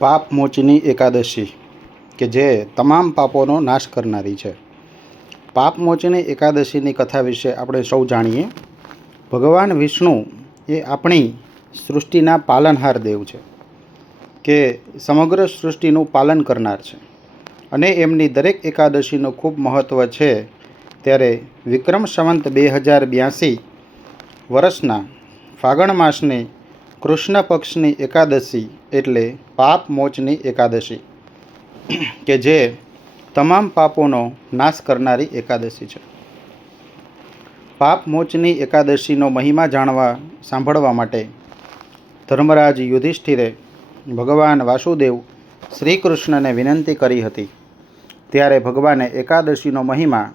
પાપ મોચની એકાદશી કે જે તમામ પાપોનો નાશ કરનારી છે. પાપ મોચની એકાદશીની કથા વિશે આપણે સૌ જાણીએ. ભગવાન વિષ્ણુ એ આપણી સૃષ્ટિના પાલનહાર દેવ છે, કે સમગ્ર સૃષ્ટિનું પાલન કરનાર છે, અને એમની દરેક એકાદશીનું ખૂબ મહત્ત્વ છે. ત્યારે વિક્રમ સંવંત 2082 વર્ષના ફાગણ માસની કૃષ્ણ પક્ષની એકાદશી એટલે પાપ મોચની એકાદશી, કે જે તમામ પાપોનો નાશ કરનારી એકાદશી છે. પાપ મોચની એકાદશીનો મહિમા સાંભળવા માટે ધર્મરાજ યુધિષ્ઠિરે ભગવાન વાસુદેવ શ્રી કૃષ્ણને વિનંતી કરી હતી. ત્યારે ભગવાને એકાદશીનો મહિમા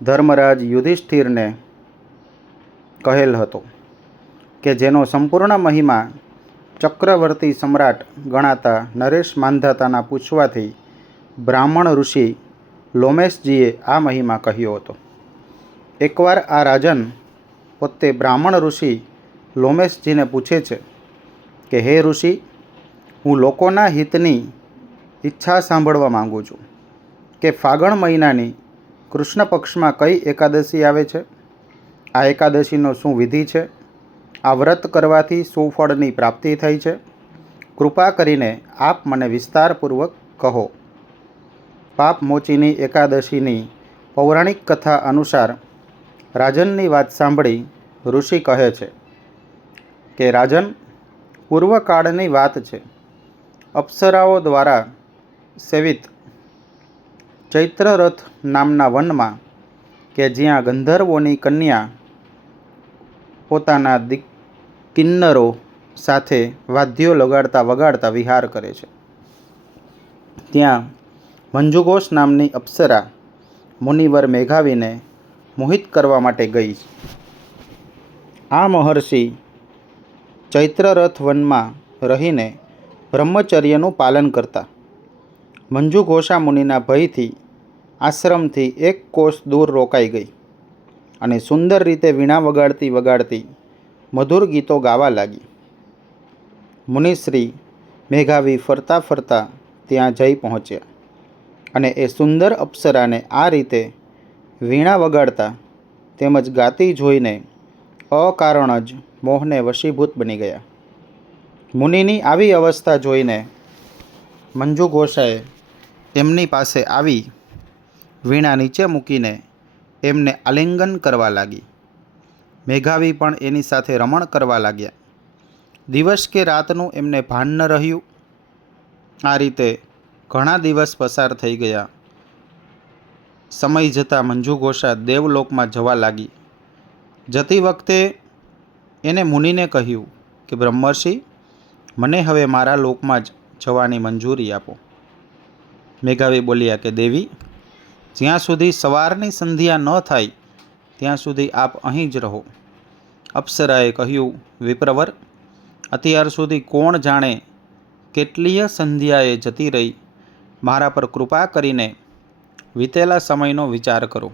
ધર્મરાજ યુધિષ્ઠિરને કહેલ હતો, કે જેનો સંપૂર્ણ મહિમા ચક્રવર્તી સમ્રાટ ગણાતા નરેશ માંધાતાના પૂછવાથી બ્રાહ્મણ ઋષિ લોમેશજીએ આ મહિમા કહ્યો હતો. એકવાર આ રાજન પોતે બ્રાહ્મણ ઋષિ લોમેશજીને પૂછે છે કે, હે ઋષિ, હું લોકોના હિતની ઈચ્છા સાંભળવા માંગુ છું કે ફાગણ મહિનાની કૃષ્ણ પક્ષમાં કઈ એકાદશી આવે છે? આ એકાદશીનો શું વિધિ છે? આ વ્રત કરવાથી શું ફળની પ્રાપ્તિ થઈ છે? કૃપા કરીને આપ મને વિસ્તારપૂર્વક કહો. પાપ મોચીની એકાદશીની પૌરાણિક કથા અનુસાર રાજનની વાત સાંભળી ઋષિ કહે છે કે, રાજન, પૂર્વકાળની વાત છે. અપ્સરાઓ દ્વારા સેવિત ચૈત્રરથ નામના વનમાં, કે જ્યાં ગંધર્વોની કન્યા પોતાના કિન્નરો સાથે વાદ્યો વગાડતા વિહાર કરે છે. ત્યાં મંજુઘોષ નામની અપ્સરા મુનિવર મેઘાવીને મોહિત કરવા માટે ગઈ. આ મહર્ષિ ચૈત્રરથ વનમાં રહીને બ્રહ્મચર્યનું પાલન કરતા. મંજુઘોષા મુનિના ભયથી આશ્રમથી 1 કોસ દૂર રોકાઈ ગઈ અને સુંદર રીતે વીણા વગાડતી મધુર ગીતો ગાવા લાગી. મુનિશ્રી મેઘાવી ફરતા ફરતા ત્યાં જઈ પહોંચ્યા અને એ સુંદર અપ્સરાને આ રીતે વીણા વગાડતા તેમજ ગાતી જોઈને અકારણ જ મોહને વશીભૂત બની ગયા. મુનિની આવી અવસ્થા જોઈને મંજુઘોષાએ એમની પાસે આવી વીણા નીચે મૂકીને એમને આલિંગન કરવા લાગી. મેઘાવી પણ એની સાથે રમણ કરવા લાગ્યા. દિવસ કે રાતનું એમને ભાન ન રહ્યું. આ રીતે ઘણા દિવસ પસાર થઈ ગયા. સમય જતાં મંજુઘોષા દેવલોકમાં જવા લાગી. જતી વખતે એને મુનિને કહ્યું કે, બ્રહ્મર્ષિ, મને હવે મારા લોકમાં જ જવાની મંજૂરી આપો. મેઘાવી બોલ્યા કે, દેવી, જ્યાં સુધી સવારની સંધ્યા ન થાય ત્યાં સુધી આપ અહીં જ રહો. અપ્સરાએ કહ્યું, વિપ્રવર, અત્યાર સુધી કોણ જાણે કેટલીય સંધ્યાએ જતી રહી. મારા પર કૃપા કરીને વીતેલા સમયનો વિચાર કરો.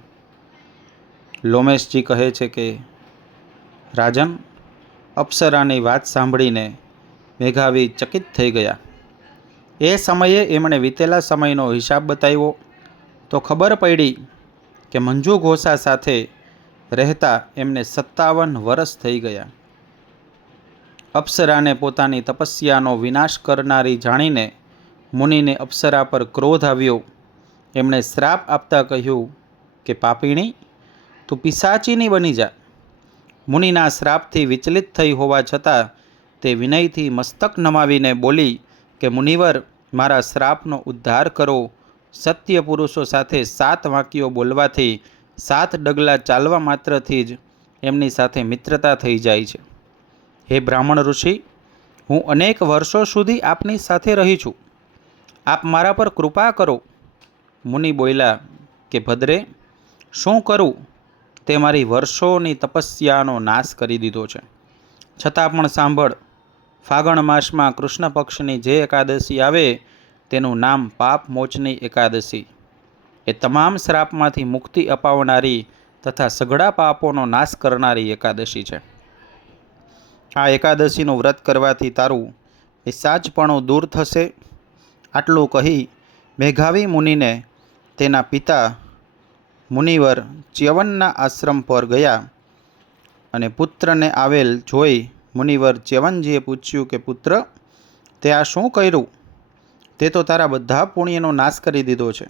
લોમેશજી કહે છે કે, રાજન, અપ્સરાની વાત સાંભળીને મેઘાવી ચકિત થઈ ગયા. એ સમયે એમણે વીતેલા સમયનો હિસાબ બતાવ્યો તો ખબર પડી કે મંજુઘોષા સાથે રહેતા એમને 57 વર્ષ થઈ ગયા. અપ્સરાને પોતાની તપસ્યાનો વિનાશ કરનારી જાણીને મુનિને અપ્સરા પર ક્રોધ આવ્યો. એમણે શ્રાપ આપતા કહ્યું કે, પાપીણી, તું પિશાચીની બની જા. મુનિના શ્રાપથી વિચલિત થઈ હોવા છતાં તે વિનયથી મસ્તક નમાવીને બોલી કે, મુનિવર, મારા શ્રાપનો ઉદ્ધાર કરો. સત્ય પુરુષો સાથે 7 વાક્યો બોલવાથી, 7 ડગલા ચાલવા માત્રથી જ એમની સાથે મિત્રતા થઈ જાય છે. હે બ્રાહ્મણ ઋષિ, હું અનેક વર્ષો સુધી આપની સાથે રહી છું. આપ મારા પર કૃપા કરો. મુનિ બોલ્યા કે, ભદ્રે, શું કરું? તે મારી વર્ષોની તપસ્યાનો નાશ કરી દીધો છે. છતાં પણ સાંભળ, ફાગણ માસમાં કૃષ્ણ પક્ષની જે એકાદશી આવે તેનું નામ પાપ મોચની એકાદશી. એ તમામ શ્રાપમાંથી મુક્તિ અપાવનારી તથા સઘળા પાપોનો નાશ કરનારી એકાદશી છે. આ એકાદશીનું વ્રત કરવાથી તારું પિશાચપણું દૂર થશે આટલું કહી મેઘાવી મુનિને તેના પિતા મુનિવર ચ્યવનના આશ્રમ પર ગયા અને પુત્રને આવેલ જોઈ મુનિવર ચ્યવનજીએ પૂછ્યું કે પુત્ર, તે આ શું કર્યું? તે તો તારા બધા પુણ્યનો નાશ કરી દીધો છે.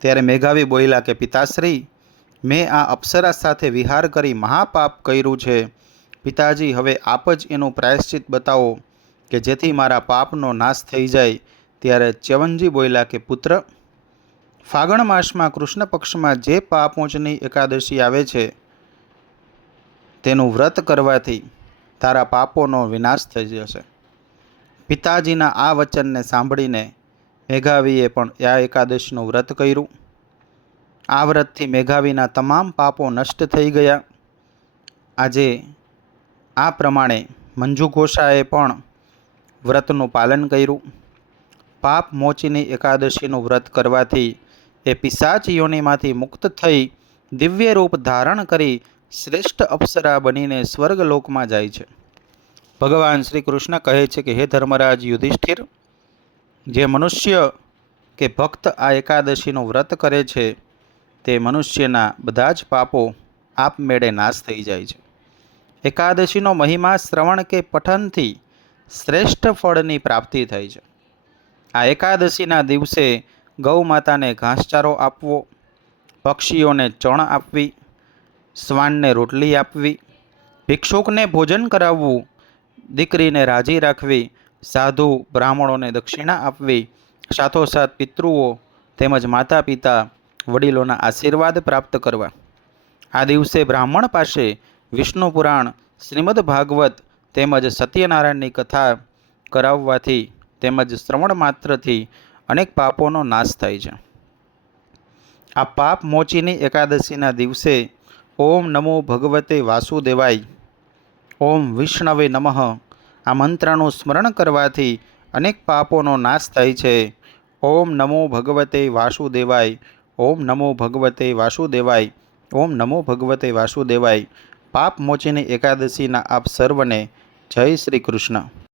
ત્યારે મેઘાવી બોલ્યા કે પિતાશ્રી, મેં આ અપ્સરા સાથે વિહાર કરી મહાપાપ કર્યું છે. પિતાજી, હવે આપ જ એનું પ્રાયશ્ચિત બતાવો કે જેથી મારા પાપનો નાશ થઈ જાય. ત્યારે ચ્યવનજી બોલ્યા કે પુત્ર, ફાગણ માસમાં કૃષ્ણ પક્ષમાં જે પાપમોચની એકાદશી આવે છે તેનું વ્રત કરવાથી તારા પાપોનો વિનાશ થઈ જશે. પિતાજીના આ વચનને સાંભળીને મેઘાવીએ પણ આ એકાદશીનું વ્રત કર્યું. આ વ્રતથી મેઘાવીના તમામ પાપો નષ્ટ થઈ ગયા. આજે આ પ્રમાણે મંજુ ઘોષાએ પણ વ્રતનું પાલન કર્યું. પાપ મોચીની એકાદશીનું વ્રત કરવાથી એ પિશાચ યોનિમાંથી મુક્ત થઈ દિવ્ય રૂપ ધારણ કરી શ્રેષ્ઠ અપ્સરા બનીને સ્વર્ગલોકમાં જાય છે. ભગવાન શ્રી કૃષ્ણ કહે છે કે હે ધર્મરાજ યુધિષ્ઠિર, જે મનુષ્ય કે ભક્ત આ એકાદશીનું વ્રત કરે છે તે મનુષ્યના બધા જ પાપો આપમેળે નાશ થઈ જાય છે. એકાદશીનો મહિમા શ્રવણ કે પઠનથી શ્રેષ્ઠ ફળની પ્રાપ્તિ થાય છે. આ એકાદશીના દિવસે ગૌ માતાને ઘાસચારો આપવો, પક્ષીઓને ચણ આપવી, શ્વાનને રોટલી આપવી, ભિક્ષુકને ભોજન કરાવવું, દીકરીને રાજી રાખવી, સાધુ બ્રાહ્મણોને દક્ષિણા આપવી, સાથોસાથ પિતૃઓ તેમજ માતા પિતા વડીલોના આશીર્વાદ પ્રાપ્ત કરવા. આ દિવસે બ્રાહ્મણ પાસે વિષ્ણુ પુરાણ, શ્રીમદ ભાગવત તેમજ સત્યનારાયણની કથા કરાવવાથી તેમજ શ્રવણ માત્રથી અનેક પાપોનો નાશ થાય છે. આ પાપ મોચીની એકાદશીના દિવસે ઓમ નમો ભગવતે વાસુદેવાય, ઓમ વિષ્ણવે નમઃ આ મંત્રનું સ્મરણ કરવાથી અનેક પાપોનો નાશ થાય છે. ઓમ નમો ભગવતે વાસુદેવાય, ઓમ નમો ભગવતે વાસુદેવાય, ઓમ નમો ભગવતે વાસુદેવાય. પાપ મોચીની એકાદશીના આપ સર્વને જય શ્રી કૃષ્ણ.